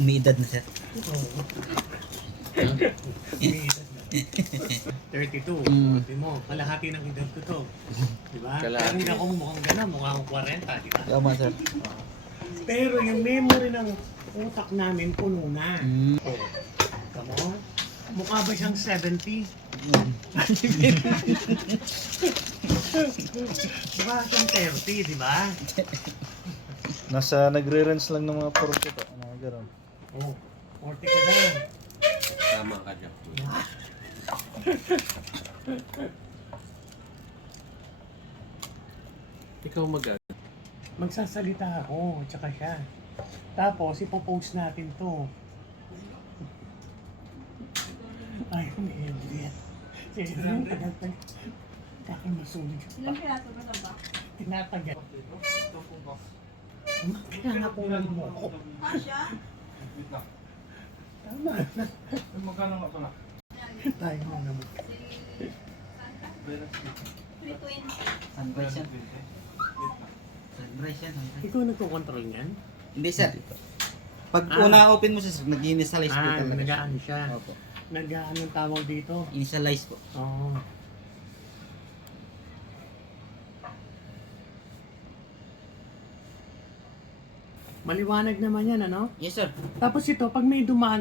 Umiidad na sir. Oo. Umiidad na. 32. Mm. Sabi mo, kalahati ng edad ko to. Diba? Pero Kalahati. hindi ako mukhang gano'n, mukha akong 40, diba? Tama sir. Pero yung memory ng utak namin puno na. Mm. Oh. Tamo? Mukha ba siyang 70? Mukha siyang 30, di ba? Nasa nagre-range lang ng mga 40 pa. Mga gano'n. Oh, 40 ka na. Tama ka dyan. Ikaw Magsasalita ako, tsaka siya. Tapos, ipopost natin to. Ay, umiiyak. Sige, tagal-tagal. Kakimasulig. Ilang piraso ba ito ba? Tinatagal. Kaya nga kulang mo ako. Asya? Tama na. Magkano nga pala? Tayo mo naman. 320. Sunrise yan. Sunrise yan. Sunrise. Ikaw nagko-control niyan? Hindi sir. Pag Ah. una open mo sir, nag-initialize po talaga. nag-ano siya. Opo. Nag-ano yung tawag dito. Initialize po. Oo. Maliwanag naman yan, ano? Yes sir. Tapos ito, pag may dumaan